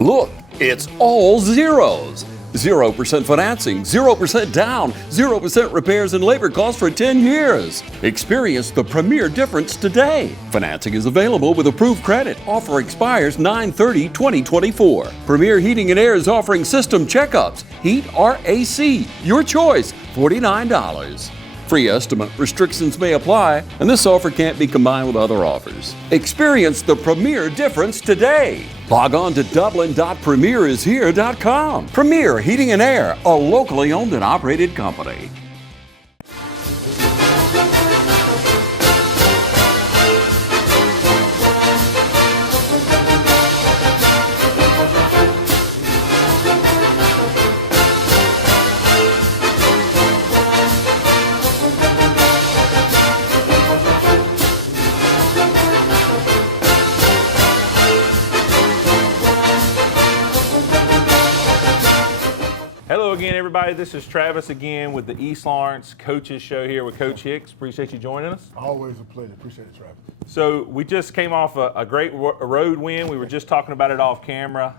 Look, it's all zeros. 0% financing, 0% down, 0% repairs and labor costs for 10 years. Experience the premier difference today. Financing is available with approved credit. Offer expires 9/30/2024. Premier Heating and Air is offering system checkups. Heat or AC, your choice, $49. Free estimate restrictions may apply, and this offer can't be combined with other offers. Experience the premier difference today. Log on to dublin.premierishere.com. Premier Heating and Air, a locally owned and operated company. Hello again, everybody. This is Travis again with the East Lawrence Coaches Show here with Coach Hicks. Appreciate you joining us. Always a pleasure. Appreciate it, Travis. So we just came off a great road win. We were just talking about it off camera.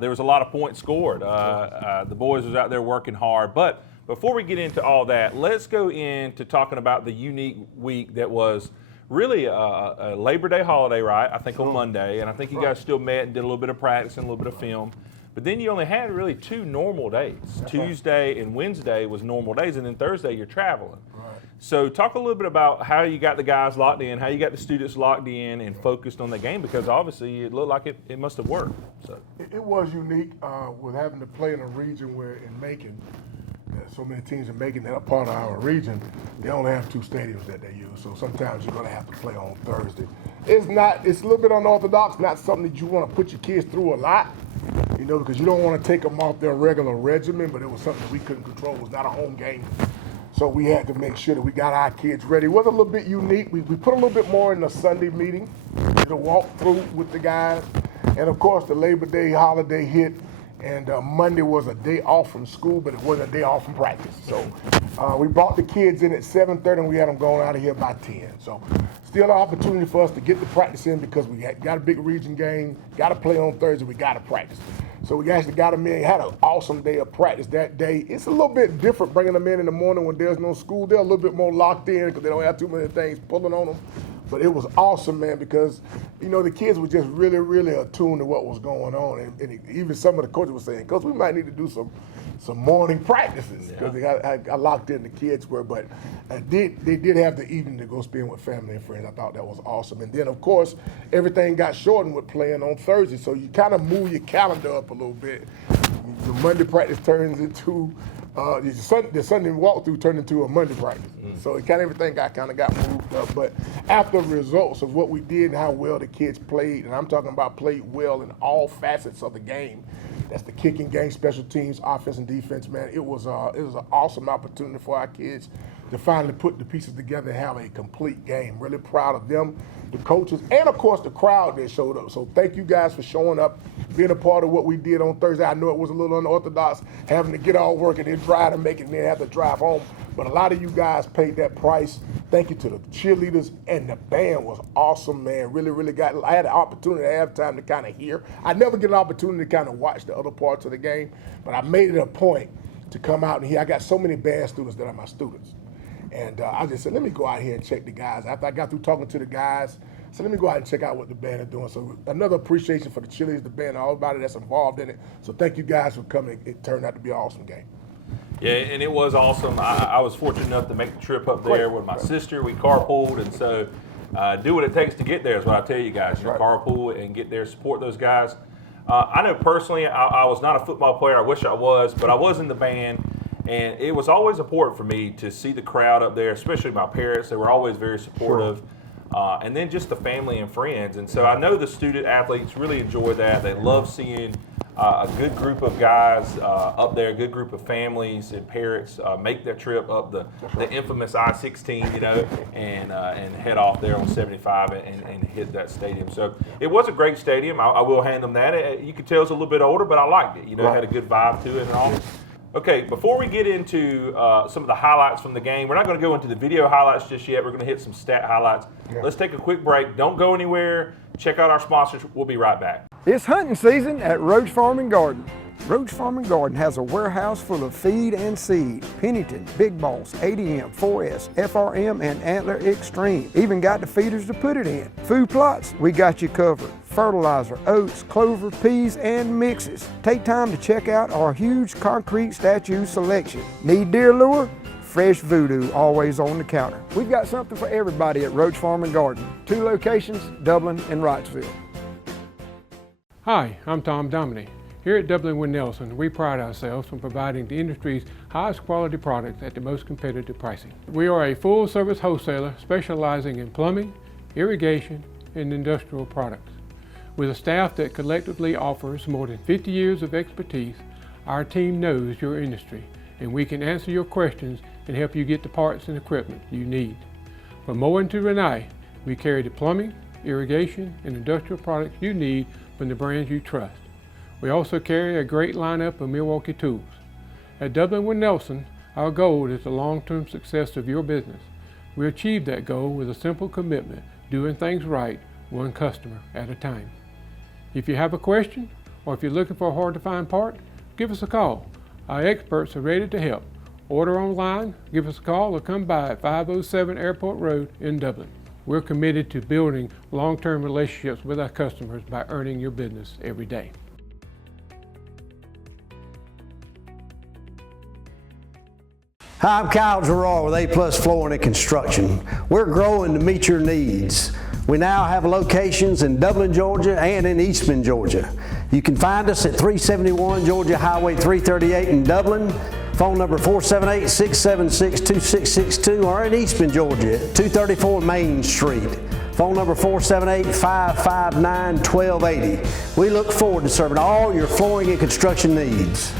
There was a lot of points scored. The boys was out there working hard. But before we get into all that, let's go into talking about the unique week that was really a Labor Day holiday, right? I think on Monday. And I think you guys still met and did a little bit of practice and a little bit of film. But then you only had really 2 normal days. That's Tuesday and Wednesday was normal days, and then Thursday you're traveling. Right. So talk a little bit about how you got the guys locked in, how you got the students locked in and focused on the game, because obviously it looked like it must have worked. So It was unique with having to play in a region where in Macon, so many teams in Macon that are part of our region, they only have 2 stadiums that they use. So sometimes you're going to have to play on Thursday. It's a little bit unorthodox, not something that you want to put your kids through a lot. You know, because you don't want to take them off their regular regimen, but it was something that we couldn't control. It was not a home game. So we had to make sure that we got our kids ready. It was a little bit unique. We put a little bit more in the Sunday meeting, the walkthrough with the guys. And of course, the Labor Day holiday hit, and Monday was a day off from school, but it wasn't a day off from practice. So we brought the kids in at 7:30, and we had them going out of here by 10. So still an opportunity for us to get the practice in because we got a big region game, got to play on Thursday, we got to practice. So we actually got them in, had an awesome day of practice that day. It's a little bit different bringing them in the morning when there's no school. They're a little bit more locked in because they don't have too many things pulling on them. But it was awesome, man, because, you know, the kids were just really, really attuned to what was going on. And even some of the coaches were saying, Coach, we might need to do some morning practices because I locked in the kids were. But they did have the evening to go spend with family and friends. I thought that was awesome. And then, of course, everything got shortened with playing on Thursday. So you kind of move your calendar up a little bit. The Monday practice turns into the Sunday walkthrough turned into a Monday practice. So it everything got moved up. But after results of what we did and how well the kids played, and I'm talking about played well in all facets of the game. That's the kicking game, special teams, offense and defense, man. It was an awesome opportunity for our kids to finally put the pieces together and have a complete game. Really proud of them, the coaches, and of course the crowd that showed up. So thank you guys for showing up, being a part of what we did on Thursday. I know it was a little unorthodox, having to get all work and then drive to make it and then have to drive home. But a lot of you guys paid that price. Thank you to the cheerleaders, and the band was awesome, man. Really, really I had an opportunity at halftime to kind of hear. I never get an opportunity to kind of watch the other parts of the game, but I made it a point to come out and hear. I got so many band students that are my students. And I just said, let me go out here and check the guys. After I got through talking to the guys, I said, let me go out and check out what the band is doing. So another appreciation for the cheerleaders, the band, everybody that's involved in it. So thank you guys for coming. It turned out to be an awesome game. yeah, and it was awesome. I was fortunate enough to make the trip up there with my sister. We carpooled, and so do what it takes to get there is what I tell you guys. You carpool and get there, support those guys. I know personally I was not a football player. I wish I was, but I was in the band. And it was always important for me to see the crowd up there, especially my parents. They were always very supportive. And then just the family and friends. And so I know the student athletes really enjoy that. They love seeing a good group of guys up there, a good group of families and parents make their trip up the infamous I-16, you know, and head off there on 75 and hit that stadium. So it was a great stadium. I will hand them that. You could tell it's a little bit older, but I liked it. You know, it had a good vibe to it and all. Okay, before we get into some of the highlights from the game, we're not going to go into the video highlights just yet. We're going to hit some stat highlights. Yeah. Let's take a quick break. Don't go anywhere. Check out our sponsors. We'll be right back. It's hunting season at Roach Farm and Garden. Roach Farm and Garden has a warehouse full of feed and seed. Pennington, Big Boss, ADM, 4S, FRM, and Antler Extreme. Even got the feeders to put it in. Food plots, we got you covered. Fertilizer, oats, clover, peas, and mixes. Take time to check out our huge concrete statue selection. Need deer lure? Fresh Voodoo always on the counter. We've got something for everybody at Roach Farm and Garden. 2 locations, Dublin and Wrightsville. Hi, I'm Tom Dominy. Here at Dublin Wind Nelson, we pride ourselves on providing the industry's highest quality products at the most competitive pricing. We are a full-service wholesaler specializing in plumbing, irrigation, and industrial products. With a staff that collectively offers more than 50 years of expertise, our team knows your industry, and we can answer your questions and help you get the parts and equipment you need. From Moen to Renee, we carry the plumbing, irrigation, and industrial products you need from the brands you trust. We also carry a great lineup of Milwaukee tools. At Dublin Wind Nelson, our goal is the long-term success of your business. We achieve that goal with a simple commitment, doing things right, one customer at a time. If you have a question, or if you're looking for a hard-to-find part, give us a call. Our experts are ready to help. Order online, give us a call, or come by at 507 Airport Road in Dublin. We're committed to building long-term relationships with our customers by earning your business every day. Hi, I'm Kyle Gerard with A+ Flooring and Construction. We're growing to meet your needs. We now have locations in Dublin, Georgia and in Eastman, Georgia. You can find us at 371 Georgia Highway 338 in Dublin, phone number 478-676-2662, or in Eastman, Georgia at 234 Main Street, phone number 478-559-1280. We look forward to serving all your flooring and construction needs.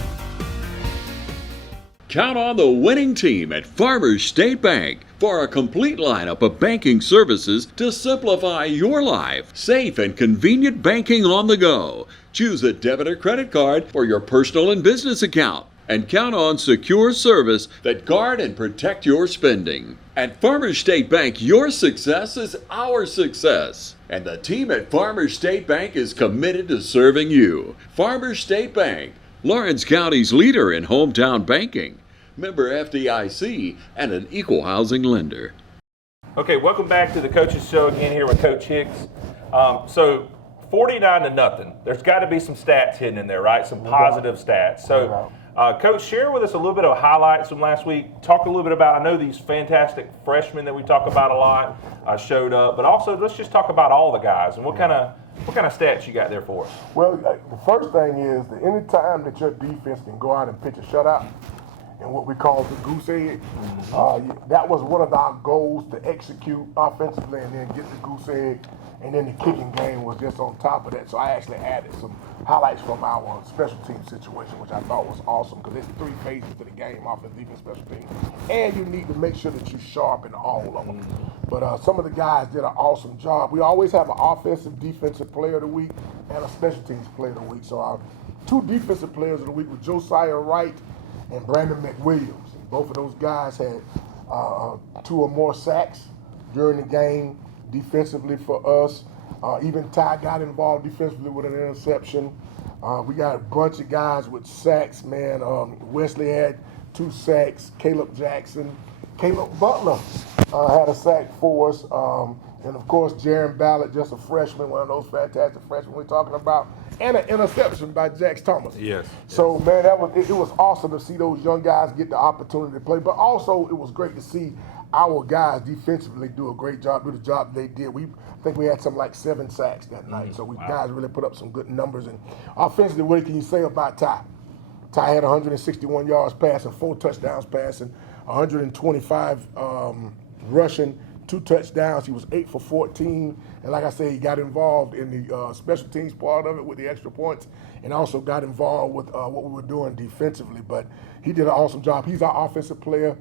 Count on the winning team at Farmers State Bank for a complete lineup of banking services to simplify your life. Safe and convenient banking on the go. Choose a debit or credit card for your personal and business account. And count on secure service that guard and protect your spending. At Farmers State Bank, your success is our success. And the team at Farmers State Bank is committed to serving you. Farmers State Bank, Lawrence County's leader in hometown banking. Member FDIC and an equal housing lender. Okay, welcome back to the Coaches Show again here with Coach Hicks. So 49-0. There's got to be some stats hidden in there, right? Some positive stats. So, Coach, share with us a little bit of highlights from last week. Talk a little bit about, I know these fantastic freshmen that we talk about a lot showed up, but also let's just talk about all the guys and what kind of stats you got there for us. Well, the first thing is that any time that your defense can go out and pitch a shutout, and what we call the goose egg. That was one of our goals, to execute offensively and then get the goose egg. And then the kicking game was just on top of that. So I actually added some highlights from our special team situation, which I thought was awesome, because there's 3 phases to the game: offense, defense, special teams. And you need to make sure that you sharpen all of them. But some of the guys did an awesome job. We always have an offensive, defensive player of the week and a special teams player of the week. So our 2 defensive players of the week were Josiah Wright and Brandon McWilliams. And both of those guys had 2 or more sacks during the game defensively for us. Even Ty got involved defensively with an interception. We got a bunch of guys with sacks, man. Wesley had 2 sacks. Caleb Jackson. Caleb Butler had a sack for us. And of course, Jaron Ballard, just a freshman, one of those fantastic freshmen we're talking about, and an interception by Jax Thomas. Yes. So, man, it was awesome to see those young guys get the opportunity to play, but also it was great to see our guys defensively do a great job, do the job they did. I think we had something like 7 sacks that night, so guys really put up some good numbers. And offensively, what can you say about Ty? Ty had 161 yards passing, 4 touchdowns passing, 125 rushing, 2 touchdowns. He was 8 for 14. And like I said, he got involved in the special teams part of it with the extra points, and also got involved with what we were doing defensively. But he did an awesome job. He's our offensive player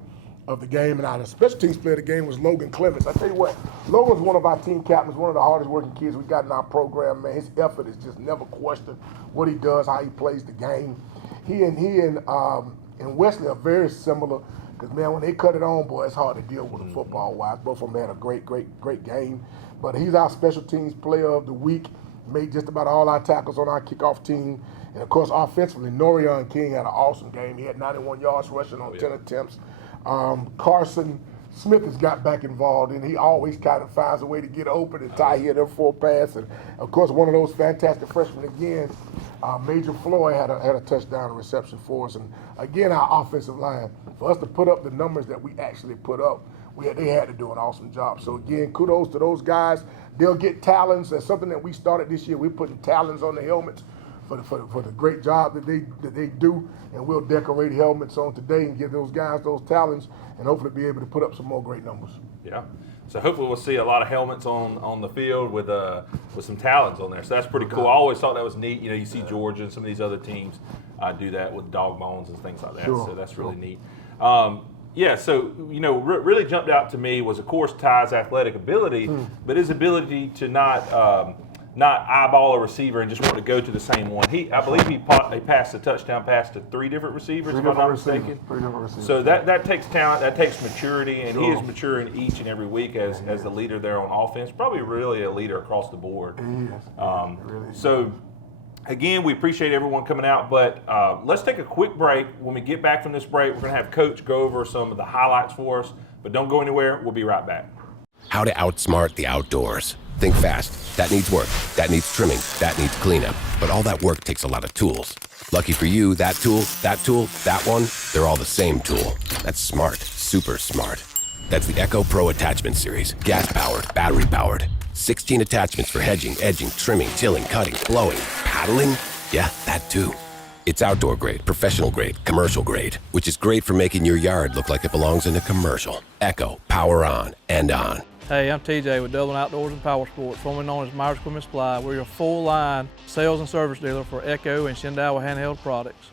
of the game, and our special teams player of the game was Logan Clements. I tell you what, Logan's one of our team captains, one of the hardest working kids we got in our program, man. His effort is just never questioned. What he does, how he plays the game. He and and Wesley are very similar. Because, man, when they cut it on, boy, it's hard to deal with them football-wise. Both of them had a great game. But he's our special teams player of the week. Made just about all our tackles on our kickoff team. And, of course, offensively, Norion King had an awesome game. He had 91 yards rushing on 10 attempts. Carson Smith has got back involved, and he always kind of finds a way to get open and tie here their full pass. And, of course, one of those fantastic freshmen again, Major Floyd had a touchdown reception for us. And, again, our offensive line, for us to put up the numbers that we actually put up, they had to do an awesome job. So, again, kudos to those guys. They'll get talons. That's something that we started this year. We're putting talons on the helmets for the great job that they do, and we'll decorate helmets on today and give those guys those talons and hopefully be able to put up some more great numbers. Yeah. So hopefully we'll see a lot of helmets on the field with some talons on there. So that's pretty cool. I always thought that was neat. You see Georgia and some of these other teams do that with dog bones and things like that. Sure. So that's really neat. Yeah, so, really jumped out to me was, of course, Ty's athletic ability, but his ability to not eyeball a receiver and just want to go to the same one. I believe he passed a touchdown pass to 3 different receivers, if I'm not mistaken. 3 different receivers. So that takes talent, that takes maturity, and he is maturing each and every week as the leader there on offense. Probably really a leader across the board. So, again, we appreciate everyone coming out, but let's take a quick break. When we get back from this break, we're going to have Coach go over some of the highlights for us, but don't go anywhere. We'll be right back. How to outsmart the outdoors. Think fast. That needs work. That needs trimming. That needs cleanup. But all that work takes a lot of tools. Lucky for you, that tool, that one, they're all the same tool. That's smart. Super smart. That's the Echo Pro Attachment Series. Gas-powered, battery-powered. 16 attachments for hedging, edging, trimming, tilling, cutting, blowing, paddling. Yeah, that too. It's outdoor grade, professional grade, commercial grade, which is great for making your yard look like it belongs in a commercial. Echo, power on and on. Hey, I'm TJ with Dublin Outdoors and Power Sports, formerly known as Myers Equipment Supply. We're your full-line sales and service dealer for Echo and Shindawa handheld products.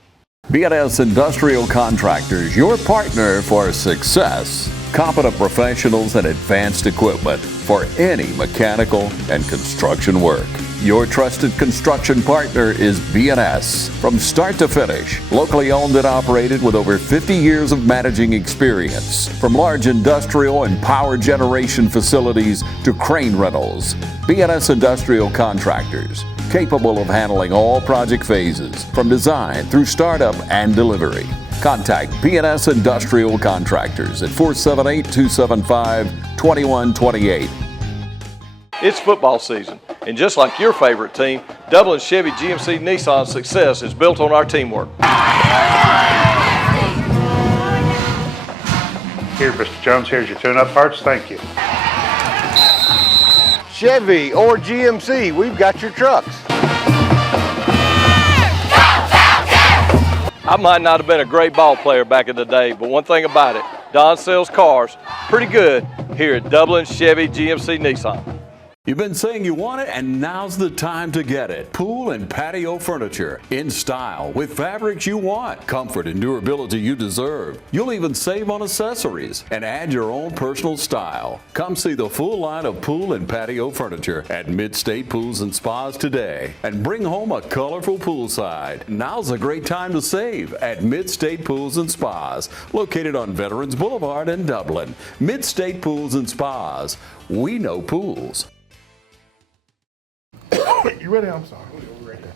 BNS Industrial Contractors, your partner for success. Competent professionals and advanced equipment for any mechanical and construction work. Your trusted construction partner is BNS. From start to finish, locally owned and operated with over 50 years of managing experience. From large industrial and power generation facilities to crane rentals, BNS Industrial Contractors, capable of handling all project phases, from design through startup and delivery. Contact BNS Industrial Contractors at 478-275-2128. It's football season, and just like your favorite team, Dublin Chevy GMC Nissan's success is built on our teamwork. Here, Mr. Jones, here's your tune-up parts. Thank you. Chevy or GMC, we've got your trucks. I might not have been a great ball player back in the day, but one thing about it, Don sells cars pretty good here at Dublin Chevy GMC Nissan. You've been saying you want it, and now's the time to get it. Pool and patio furniture in style with fabrics you want, comfort and durability you deserve. You'll even save on accessories and add your own personal style. Come see the full line of pool and patio furniture at Mid-State Pools and Spas today and bring home a colorful poolside. Now's a great time to save at Mid-State Pools and Spas, located on Veterans Boulevard in Dublin. Mid-State Pools and Spas. We know pools. You ready? I'm sorry. We're right there.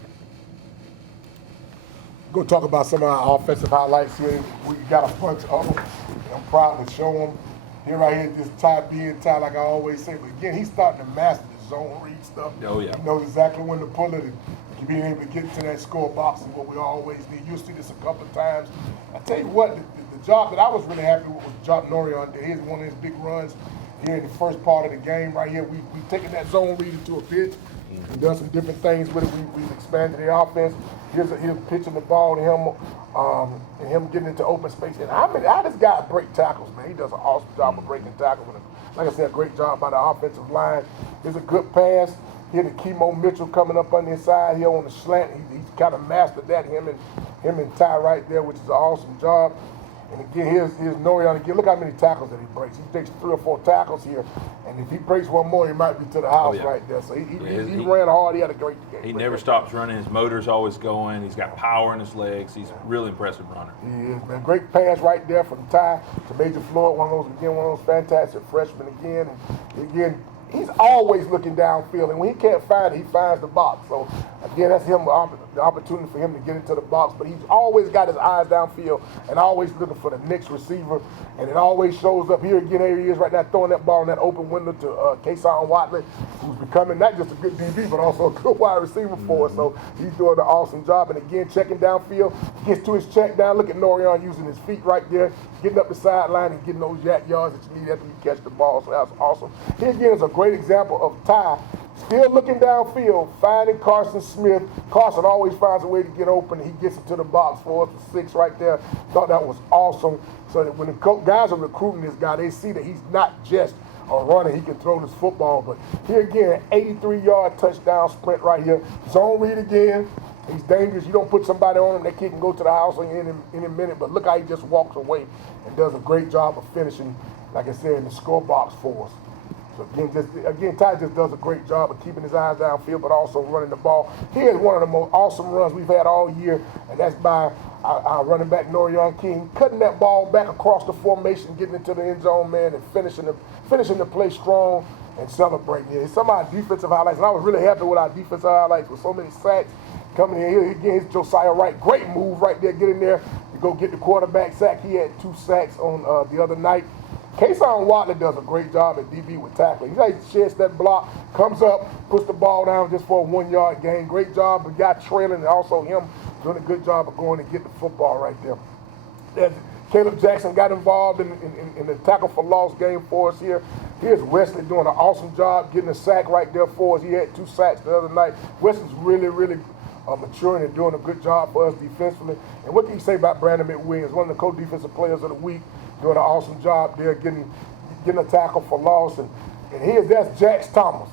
We're going to talk about some of our offensive highlights here. We got a bunch of them. I'm proud to show them. Here right here, this Ty being Ty, like I always say. But again, he's starting to master the zone read stuff. Oh, yeah. He knows exactly when to pull it and being able to get to that score box is what we always need. You'll see this a couple of times. I tell you what, the job that I was really happy with was Job Norion. Here's one of his big runs here in the first part of the game right here. We've taken that zone read into a pitch. We've done some different things with it. We've expanded the offense. Here's pitching the ball to him getting into open space. And I just got break tackles, man. He does an awesome job of breaking tackles. And like I said, a great job by the offensive line. Here's a good pass. Here to Kemo Mitchell coming up on the inside here on the slant. He's kind of mastered that. Him and Ty right there, which is an awesome job. And again, here's Norian again. Look how many tackles that he breaks. He takes 3 or 4 tackles here, and if he breaks one more, he might be to the house right there. So he ran hard. He had a great game. He never stops running. His motor's always going. He's got power in his legs. He's a really impressive runner. He is, man. Great pass right there from Ty to Major Floyd. One of those fantastic freshmen again. And again, he's always looking downfield, and when he can't find it, he finds the box. So again, that's him, the opportunity for him to get into the box. But he's always got his eyes downfield and always looking for the next receiver. And it always shows up here again. There he is right now, throwing that ball in that open window to Kason Watley, who's becoming not just a good DB, but also a good wide receiver for us. So he's doing an awesome job. And again, checking downfield, gets to his check down. Look at Norian using his feet right there, getting up the sideline and getting those yak yards that you need after you catch the ball. So that's awesome. Here again is a great example of Ty still looking downfield, finding Carson Smith. Carson always finds a way to get open. He gets into the box for us, the 6 right there. Thought that was awesome. So that when the guys are recruiting this guy, they see that he's not just a runner. He can throw this football. But here again, 83-yard touchdown sprint right here. Zone read again. He's dangerous. You don't put somebody on him, that kid can go to the house in a minute. But look how he just walks away and does a great job of finishing, like I said, in the score box for us. So again, Ty just does a great job of keeping his eyes downfield, but also running the ball. Here's one of the most awesome runs we've had all year, and that's by our running back Norian King, cutting that ball back across the formation, getting into the end zone, man, and finishing the play strong and celebrating. Yeah, some of our defensive highlights, and I was really happy with our defensive highlights with so many sacks coming in here. Again, it's Josiah Wright. Great move right there, get in there to go get the quarterback sack. He had 2 sacks on the other night. Kason Watley does a great job at DB with tackling. He sheds that block, comes up, puts the ball down just for a 1-yard gain. Great job. The guy trailing, and also him doing a good job of going to get the football right there. Caleb Jackson got involved in the tackle for loss game for us here. Here's Wesley doing an awesome job getting a sack right there for us. He had 2 sacks the other night. Wesley's really maturing and doing a good job for us defensively. And what can you say about Brandon McWilliams, one of the co-defensive players of the week, doing an awesome job there, getting a tackle for loss. And that's Jax Thomas,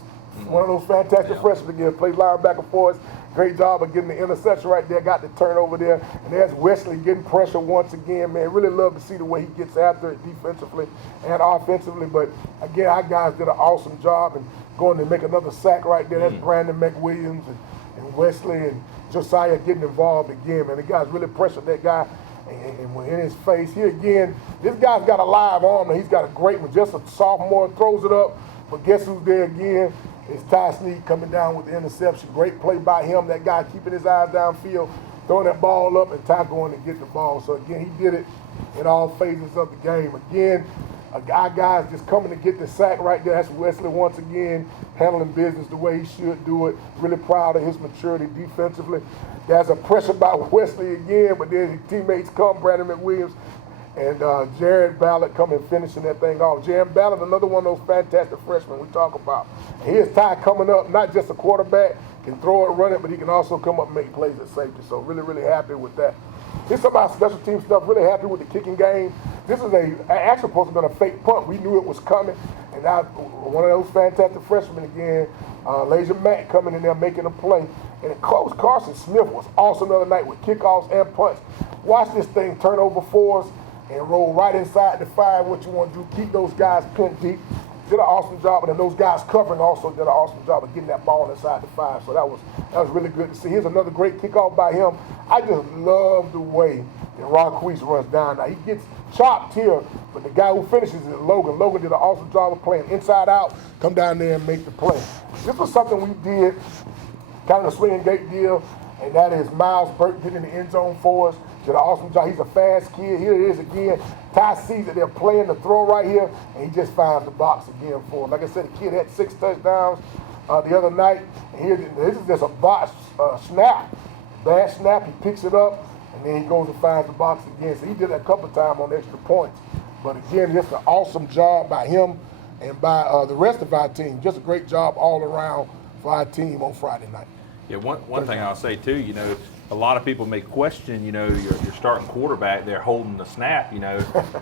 one of those fantastic freshmen again, plays linebacker for us. Great job of getting the interception right there, got the turnover there. And there's Wesley getting pressure once again, man. Really love to see the way he gets after it defensively and offensively. But again, our guys did an awesome job and going to make another sack right there. That's Brandon McWilliams and Wesley and Josiah getting involved again, man. The guys really pressured that guy. And we're in his face. Here again, this guy's got a live arm, and he's got a great one. Just a sophomore, throws it up. But guess who's there again? It's Ty Snead coming down with the interception. Great play by him. That guy keeping his eyes downfield, throwing that ball up, and Ty going to get the ball. So again, he did it in all phases of the game. Again, our guys just coming to get the sack right there. That's Wesley once again handling business the way he should do it. Really proud of his maturity defensively. There's a pressure by Wesley again, but then his teammates come, Brandon McWilliams and Jared Ballard coming finishing that thing off. Jared Ballard, another one of those fantastic freshmen we talk about. And here's Ty coming up, not just a quarterback, can throw it, run it, but he can also come up and make plays at safety. So really happy with that. Here's some of our special team stuff. Really happy with the kicking game. This is actually supposed to be a fake punt. We knew it was coming. And now one of those fantastic freshmen again, Laser Mack coming in there making a play. And Coach Carson Smith was awesome the other night with kickoffs and punts. Watch this thing turn over for us and roll right inside the 5. What you want to do, keep those guys pinned deep. Did an awesome job, and then those guys covering also did an awesome job of getting that ball inside the 5. So that was really good to see. Here's another great kickoff by him. I just love the way that Marquise runs down. Now he gets chopped here, but the guy who finishes is Logan. Logan did an awesome job of playing inside out, come down there and make the play. This was something we did, kind of a swing and gate deal, and that is Miles Burke getting in the end zone for us. Did an awesome job. He's a fast kid. Here it is again. Ty sees that they're playing the throw right here, and he just finds the box again for him. Like I said, the kid had 6 touchdowns the other night. And here, this is just a box snap. Bad snap. He picks it up, and then he goes and finds the box again. So he did it a couple of times on extra points. But again, just an awesome job by him and by the rest of our team. Just a great job all around for our team on Friday night. Yeah, one thing I'll say too, a lot of people may question, your starting quarterback, they're holding the snap,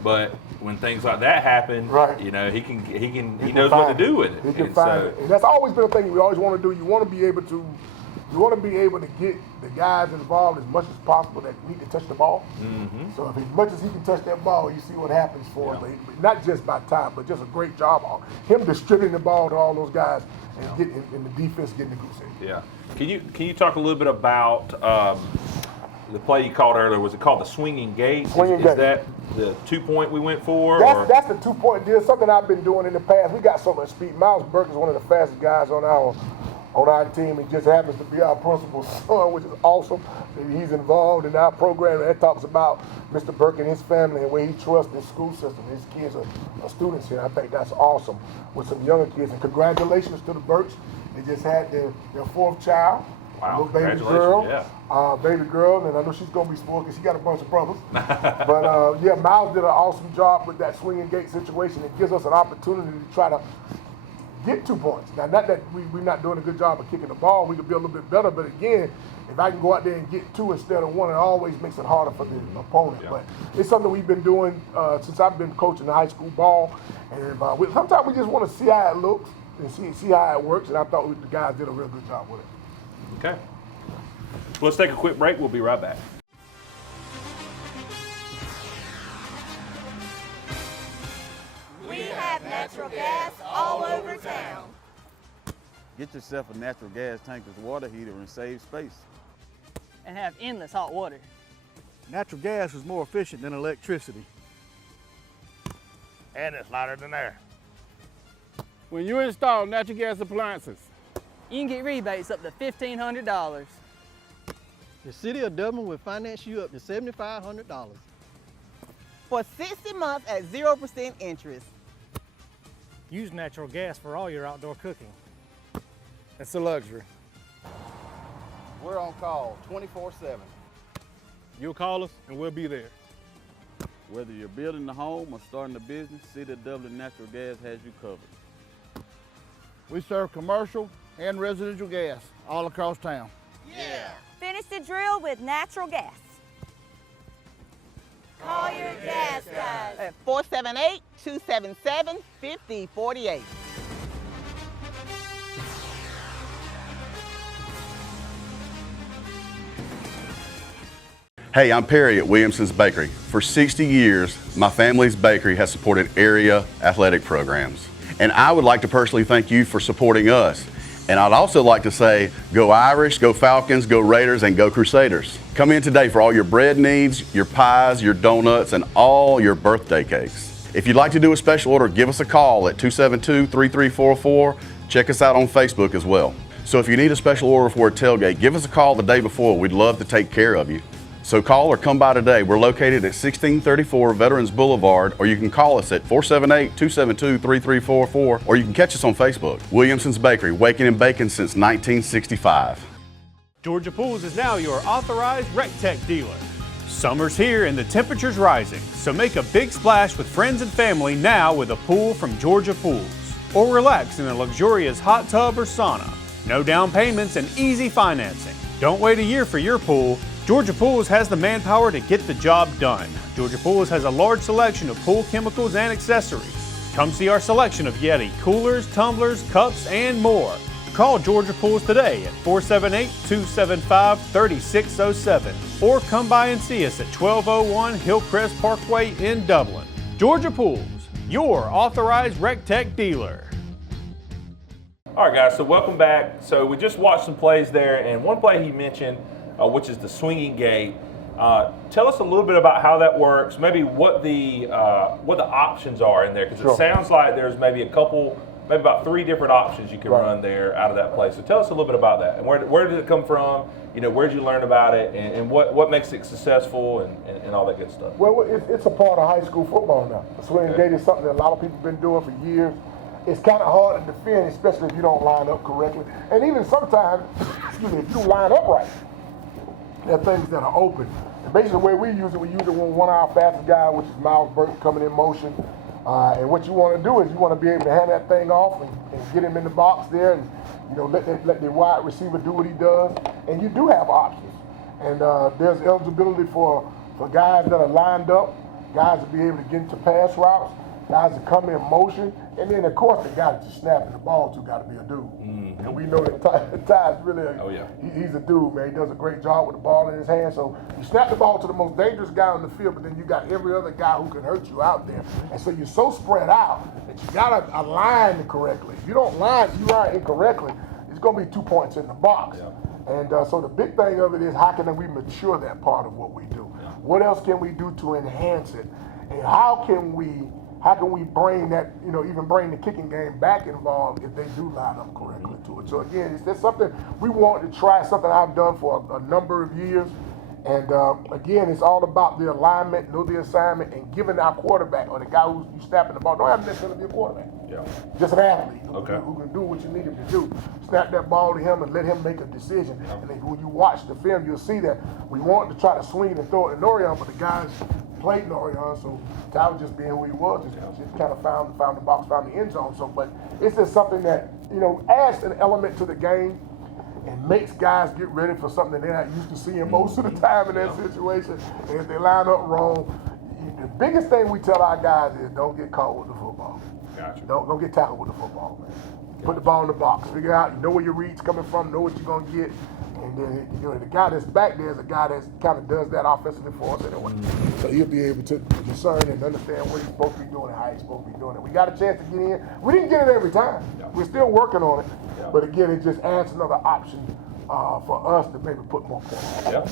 but when things like that happen, right. he knows what to do with it. He can find it. And that's always been a thing we always want to do. You want to be able to you want to be able to get the guys involved as much as possible that need to touch the ball. So if as much as he can touch that ball, you see what happens for him. Not just by time, but just a great job on him distributing the ball to all those guys and getting in the defense, getting the goose egg. Yeah. Can you talk a little bit about the play you called earlier? Was it called the swinging gate? Swinging is gate. that the 2-point we went for? That's the 2-point deal. Something I've been doing in the past. We got so much speed. Miles Burke is one of the fastest guys on our team. He just happens to be our principal's son, which is awesome. He's involved in our program, and that talks about Mr. Burke and his family and where he trusts his school system. His kids are students here. I think that's awesome with some younger kids. And congratulations to the Burks. They just had their 4th child. Wow, little baby girl. Baby girl, and I know she's going to be spoiled because she got a bunch of brothers. But yeah, Miles did an awesome job with that swinging gate situation. It gives us an opportunity to try to get 2 points. Now, not that we're not doing a good job of kicking the ball. We could be a little bit better, but again, if I can go out there and get 2 instead of 1, it always makes it harder for the opponent. But it's something we've been doing since I've been coaching the high school ball. And sometimes we just want to see how it looks and see how it works. And I thought the guys did a real good job with it. Okay. Let's take a quick break. We'll be right back. We have natural gas all over town. Get yourself a natural gas tankless water heater and save space. And have endless hot water. Natural gas is more efficient than electricity. And it's lighter than air. When you install natural gas appliances, you can get rebates up to $1,500. The City of Dublin will finance you up to $7,500. For 60 months at 0% interest. Use natural gas for all your outdoor cooking. It's a luxury. We're on call 24/7. You'll call us and we'll be there. Whether you're building a home or starting a business, City of Dublin Natural Gas has you covered. We serve commercial and residential gas all across town. Yeah. Finish the drill with natural gas. Call your gas guys at 478-277-5048. Hey, I'm Perry at Williamson's Bakery. For 60 years, my family's bakery has supported area athletic programs. And I would like to personally thank you for supporting us. And I'd also like to say, go Irish, go Falcons, go Raiders, and go Crusaders. Come in today for all your bread needs, your pies, your donuts, and all your birthday cakes. If you'd like to do a special order, give us a call at 272-3344. Check us out on Facebook as well. So if you need a special order for a tailgate, give us a call the day before. We'd love to take care of you. So call or come by today. We're located at 1634 Veterans Boulevard, or you can call us at 478-272-3344, or you can catch us on Facebook. Williamson's Bakery, waking and baking since 1965. Georgia Pools is now your authorized RecTech dealer. Summer's here and the temperature's rising, so make a big splash with friends and family now with a pool from Georgia Pools. Or relax in a luxurious hot tub or sauna. No down payments and easy financing. Don't wait a year for your pool. Georgia Pools has the manpower to get the job done. Georgia Pools has a large selection of pool chemicals and accessories. Come see our selection of Yeti coolers, tumblers, cups, and more. Call Georgia Pools today at 478-275-3607 or come by and see us at 1201 Hillcrest Parkway in Dublin. Georgia Pools, your authorized RecTech dealer. All right, guys, so welcome back. So we just watched some plays there, and one play he mentioned, which is the swinging gate. Tell us a little bit about how that works, maybe what the options are in there, because it sounds like there's maybe maybe about 3 different options you can run there out of that play. So tell us a little bit about that, and where did it come from? You know, where did you learn about it, and what makes it successful, and all that good stuff? Well, it's a part of high school football now. The swinging gate is something that a lot of people have been doing for years. It's kind of hard to defend, especially if you don't line up correctly, and even sometimes, excuse me, if you line up right. There are things that are open. And basically the way we use it when one of our fastest guys, which is Miles Burke, coming in motion. And what you want to do is you want to be able to hand that thing off and get him in the box there and let the wide receiver do what he does. And you do have options. And there's eligibility for guys that are lined up, guys to be able to get into pass routes, guys to come in motion. And then, of course, the guy that's just snapping the ball to got to be a dude. And we know that Ty's really, yeah. He's a dude, man. He does a great job with the ball in his hand. So you snap the ball to the most dangerous guy on the field, but then you got every other guy who can hurt you out there. And so you're so spread out that you got to align correctly. If you don't line incorrectly, it's going to be 2 points in the box. Yeah. And so the big thing of it is, how can we mature that part of what we do? Yeah. What else can we do to enhance it? And how can we bring that, even bring the kicking game back involved if they do line up correctly to it? So again, it's just something we want to try, something I've done for a number of years. And again, it's all about the alignment, know the assignment, and giving our quarterback or the guy who's snapping the ball, don't have necessarily be a quarterback. Yeah. Just an athlete who can do what you need him to do. Snap that ball to him and let him make a decision. Yeah. And then when you watch the film, you'll see that we wanted to try to swing and throw it in Norion, but the guys played Norion, so Ty was just being who he was, just kind of found the box, found the end zone. So, but it's just something that, adds an element to the game and makes guys get ready for something that they're not used to seeing most of the time in that situation. And if they line up wrong, the biggest thing we tell our guys is don't get caught with the football. Gotcha. Don't get tackled with the football, man. Put the ball in the box. Figure out, where your read's coming from, know what you're going to get. And then, the guy that's back there is a guy that kind of does that offensively for us anyway. So he'll be able to discern and understand what he's supposed to be doing and how he's supposed to be doing it. We got a chance to get in. We didn't get it every time. Yeah. We're still working on it. Yeah. But again, it just adds another option for us to maybe put more points on. Yeah.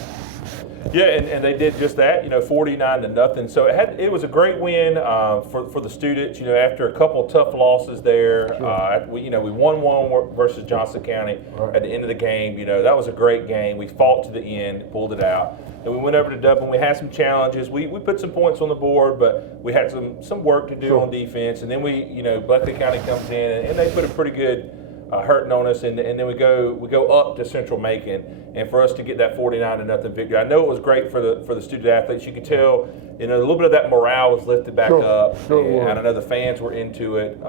Yeah, and they did just that, 49-0. So it was a great win for the students. After a couple of tough losses there, sure. We won one versus Johnson County at the end of the game. That was a great game. We fought to the end, pulled it out. And we went over to Dublin. We had some challenges. We put some points on the board, but we had some work to do on defense. And then Buckley County comes in and they put a pretty good hurting on us, and then we go up to Central Macon, and for us to get that 49-0 victory, I know it was great for the student athletes. You could tell, a little bit of that morale was lifted back up, and I know the fans were into it.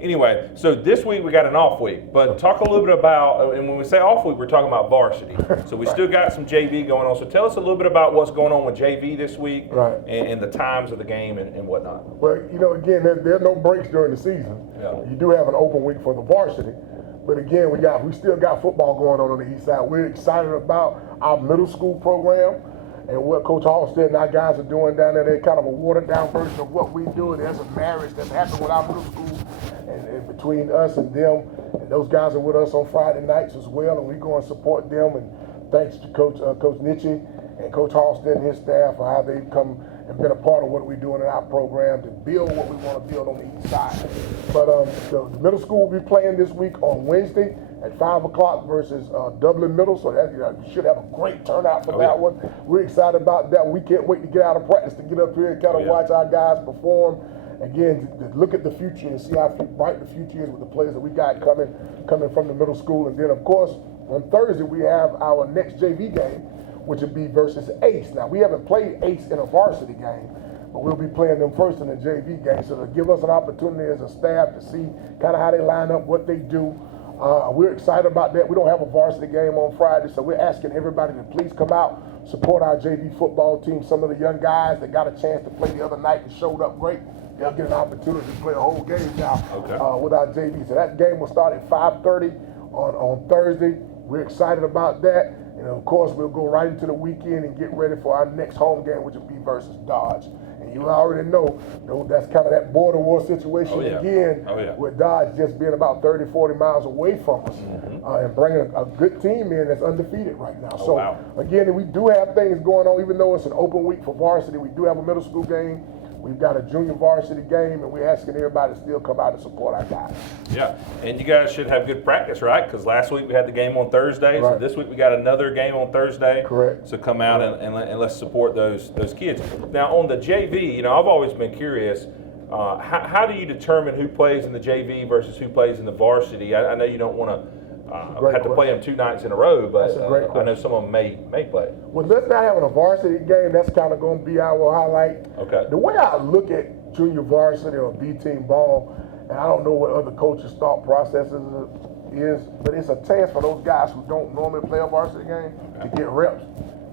Anyway, so this week we got an off week, but talk a little bit about, and when we say off week, we're talking about varsity. So we still got some JV going on. So tell us a little bit about what's going on with JV this week, and the times of the game and whatnot. Well, again, there are no breaks during the season. Yeah. You do have an open week for the varsity, but again, we still got football going on the east side. We're excited about our middle school program and what Coach Halstead and our guys are doing down there. They're kind of a watered down version of what we do. There's a marriage that's happened with our middle school and between us and them. And those guys are with us on Friday nights as well, and we go and support them. And thanks to Coach Nitchie and Coach Halstead and his staff for how they've come and been a part of what we're doing in our program to build what we want to build on the east side. But the middle school will be playing this week on Wednesday at 5 o'clock versus Dublin Middle, so that we should have a great turnout for that one. We're excited about that. We can't wait to get out of practice to get up here and kind of watch our guys perform. Again, to look at the future and see how bright the future is with the players that we got coming from the middle school. And then, of course, on Thursday we have our next JV game, which would be versus Ace. Now, we haven't played Ace in a varsity game, but we'll be playing them first in the JV game. So to give us an opportunity as a staff to see kind of how they line up, what they do. We're excited about that. We don't have a varsity game on Friday, so we're asking everybody to please come out, support our JV football team. Some of the young guys that got a chance to play the other night and showed up great, they'll get an opportunity to play a whole game now with our JV. So that game will start at 5:30 on Thursday. We're excited about that. And of course, we'll go right into the weekend and get ready for our next home game, which will be versus Dodge. And you already know that's kind of that border war situation again, with Dodge just being about 30, 40 miles away from us and bringing a good team in that's undefeated right now. Again, we do have things going on, even though it's an open week for varsity. We do have a middle school game. We've got a junior varsity game, and we're asking everybody to still come out and support our guys. Yeah, and you guys should have good practice, right? Because last week we had the game on Thursday, so this week we got another game on Thursday. Correct. So come out and let's support those kids. Now on the JV, I've always been curious, how do you determine who plays in the JV versus who plays in the varsity? I know you don't want to have to play them 2 nights in a row, but I know some of them may play. Well, let's not having a varsity game. That's kind of going to be our highlight. Okay. The way I look at junior varsity or B-team ball, and I don't know what other coaches' thought processes is, but it's a chance for those guys who don't normally play a varsity game to get reps,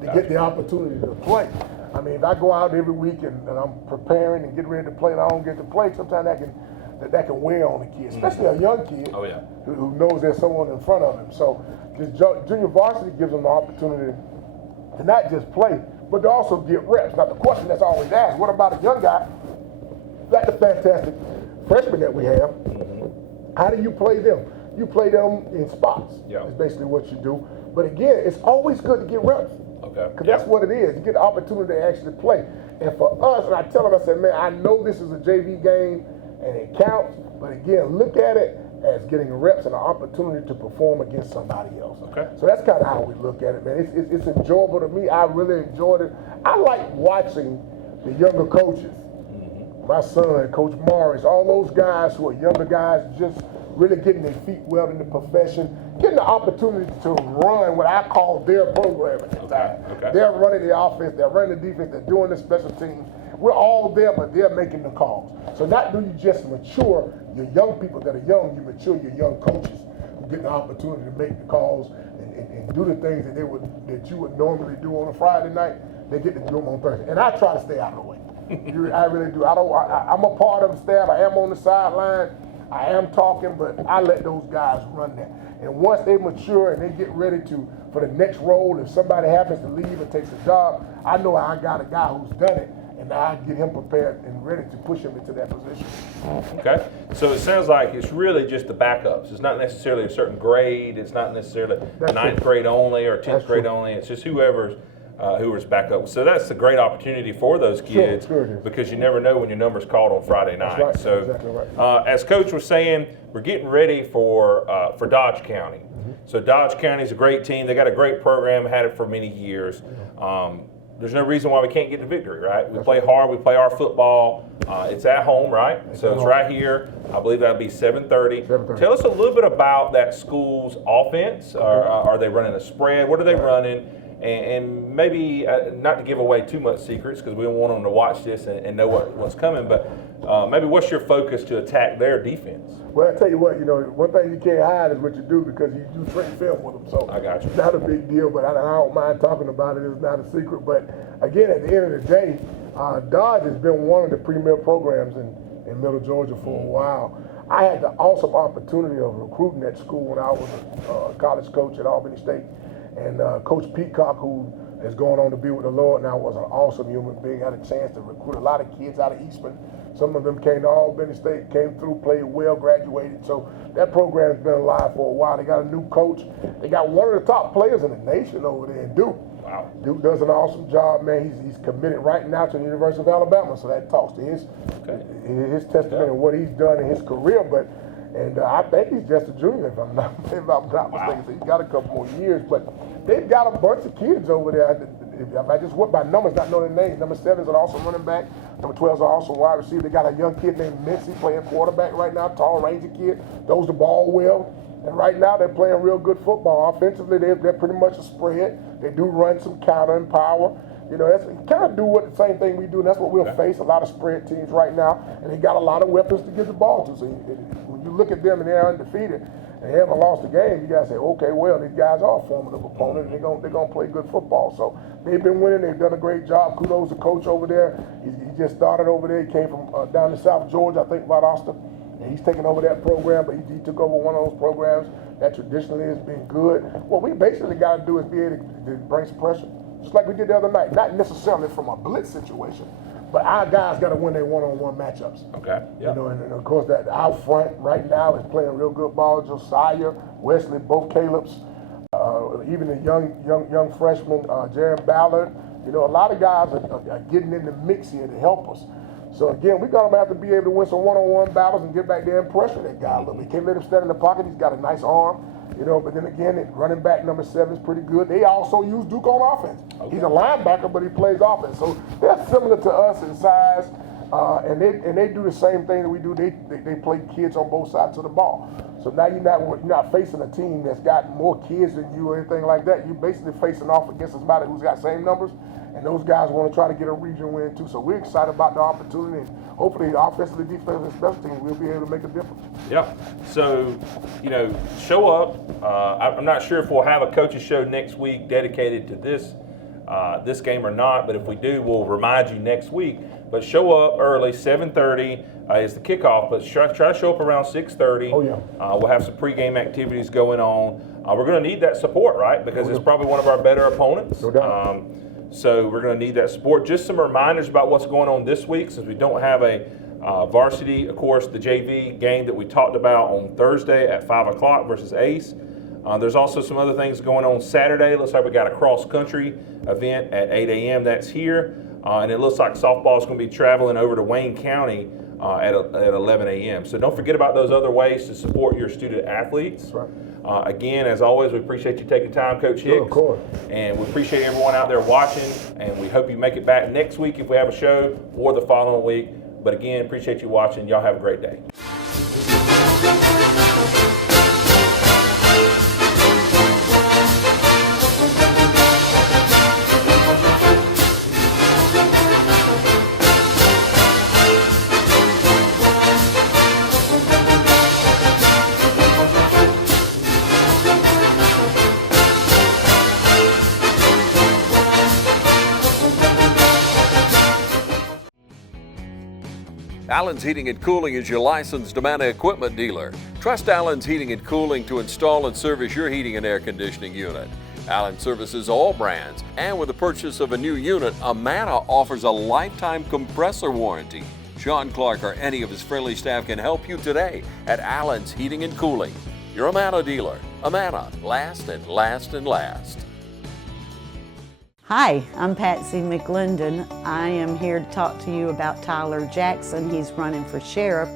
to get the opportunity to play. I mean, if I go out every week and I'm preparing and getting ready to play and I don't get to play, sometimes that can that can wear on the kid, especially a young kid who knows there's someone in front of him. So this junior varsity gives them the opportunity to not just play, but to also get reps. Now the question that's always asked, what about a young guy like the fantastic freshmen that we have? How do you play them? You play them in spots. Is basically what you do. But again, it's always good to get reps. Because that's what it is. You get the opportunity to actually play. And for us, and I tell them, I said, man, I know this is a JV game and it counts, but again, look at it as getting reps and an opportunity to perform against somebody else. So that's kind of how we look at it, man. It's enjoyable to me. I really enjoyed it. I like watching the younger coaches. My son, Coach Morris, all those guys who are younger guys just really getting their feet wet in the profession, getting the opportunity to run what I call their program at the time. They're running the offense, they're running the defense, they're doing the special teams. We're all there, but they're making the calls. So not do you just mature your young people that are young, you mature your young coaches who get the opportunity to make the calls and do the things that you would normally do on a Friday night. They get to do them on Thursday. And I try to stay out of the way. I really do. I'm a part of the staff. I am on the sideline. I am talking, but I let those guys run that. And once they mature and they get ready for the next role, if somebody happens to leave and takes a job, I know I got a guy who's done it, and I get him prepared and ready to push him into that position. Okay, so it sounds like it's really just the backups. It's not necessarily a certain grade. It's not necessarily ninth grade only or 10th grade only. It's just whoever's back up. So that's a great opportunity for those kids because you never know when your number's called on Friday night. That's right. So Exactly right. as Coach was saying, we're getting ready for Dodge County. So Dodge County is a great team. They got a great program, had it for many years. There's no reason why we can't get the victory, right? We play hard. We play our football. It's at home, right? So it's right here. I believe that'll be 7:30. Tell us a little bit about that school's offense. Are they running a spread? What are they running? And maybe not to give away too much secrets because we don't want them to watch this and know what's coming, but maybe what's your focus to attack their defense? Well, I tell you what, one thing you can't hide is what you do because you do train film with them. So I got you. It's not a big deal, but I don't mind talking about it. It's not a secret. But again, at the end of the day, Dodge has been one of the premier programs in Middle Georgia for a while. I had the awesome opportunity of recruiting at school when I was a college coach at Albany State. And Coach Peacock, who has gone on to be with the Lord now, was an awesome human being. Had a chance to recruit a lot of kids out of Eastman. Some of them came to Albany State, came through, played well, graduated. So that program's been alive for a while. They got a new coach. They got one of the top players in the nation over there in Duke. Wow. Duke does an awesome job, man. He's committed right now to the University of Alabama. So that talks to his testament and what he's done in his career. And I think he's just a junior, if I'm not mistaken. So he's got a couple more years. But they've got a bunch of kids over there. I just went by numbers, not knowing their names. Number 7 is an awesome running back. Number 12 is an awesome wide receiver. They got a young kid named Mitzi playing quarterback right now, tall, rangy kid. Throws the ball well. And right now they're playing real good football. Offensively, they're pretty much a spread. They do run some counter and power. That's kind of do the same thing we do, and that's what we'll face, a lot of spread teams right now. And they got a lot of weapons to give the ball to. So when you look at them and they're undefeated and they haven't lost a game, you got to say, okay, well, these guys are a formidable opponent, and they're gonna play good football. So they've been winning. They've done a great job. Kudos to coach over there. He just started over there. He came from down in South Georgia, I think, Valdosta. And he's taken over that program, but he took over one of those programs that traditionally has been good. What we basically got to do is be able to bring some pressure. Just like we did the other night, not necessarily from a blitz situation, but our guys got to win their one-on-one matchups. Okay. Yeah. And of course that out front right now is playing real good ball. Josiah, Wesley, both Caleb's, even the young freshman, Jaron Ballard. A lot of guys are getting in the mix here to help us. So again, we're gonna have to be able to win some one-on-one battles and get back there and pressure that guy a little bit. Can't let him stand in the pocket. He's got a nice arm. But then again, running back number 7 is pretty good. They also use Duke on offense. Okay. He's a linebacker, but he plays offense. So they're similar to us in size, and they do the same thing that we do. They play kids on both sides of the ball. So now you're not facing a team that's got more kids than you or anything like that. You're basically facing off against somebody who's got same numbers, and those guys want to try to get a region win too. So we're excited about the opportunity. And hopefully, offensively, defensively, special teams, we'll be able to make a difference. Yeah. So, show up. I'm not sure if we'll have a coaches show next week dedicated to this this game or not, but if we do, we'll remind you next week. But show up early, 7:30 is the kickoff, but try to show up around 6:30. Oh, yeah. We'll have some pregame activities going on. We're going to need that support, right? Because it's probably one of our better opponents. No doubt. So we're going to need that support. Just some reminders about what's going on this week, since we don't have a varsity. Of course, the JV game that we talked about on Thursday at 5 o'clock versus Ace. There's also some other things going on Saturday. Looks like we got a cross-country event at 8 a.m. That's here. And it looks like softball is going to be traveling over to Wayne County at 11 a.m. So don't forget about those other ways to support your student athletes. Right. Again, as always, we appreciate you taking time, Coach Hicks. Of course. And we appreciate everyone out there watching. And we hope you make it back next week if we have a show, or the following week. But again, appreciate you watching. Y'all have a great day. Allen's Heating and Cooling is your licensed Amana equipment dealer. Trust Allen's Heating and Cooling to install and service your heating and air conditioning unit. Allen services all brands, and with the purchase of a new unit, Amana offers a lifetime compressor warranty. Sean Clark or any of his friendly staff can help you today at Allen's Heating and Cooling. Your Amana dealer. Amana, last and last and last. Hi, I'm Patsy McLendon. I am here to talk to you about Tyler Jackson. He's running for sheriff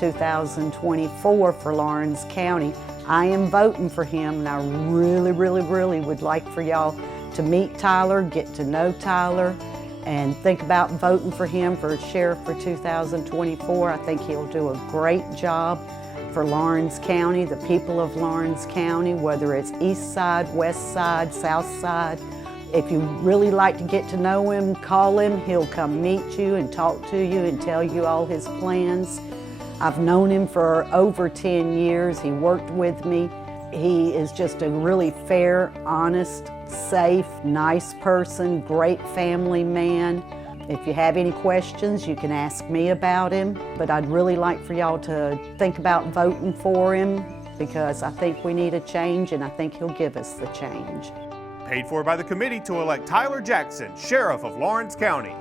2024 for Lawrence County. I am voting for him, and I really would like for y'all to meet Tyler, get to know Tyler, and think about voting for him for sheriff for 2024. I think he'll do a great job for Lawrence County, the people of Lawrence County, whether it's east side, west side, south side. If you really like to get to know him, call him. He'll come meet you and talk to you and tell you all his plans. I've known him for over 10 years. He worked with me. He is just a really fair, honest, safe, nice person, great family man. If you have any questions, you can ask me about him. But I'd really like for y'all to think about voting for him, because I think we need a change, and I think he'll give us the change. Paid for by the committee to elect Tyler Jackson, Sheriff of Lawrence County.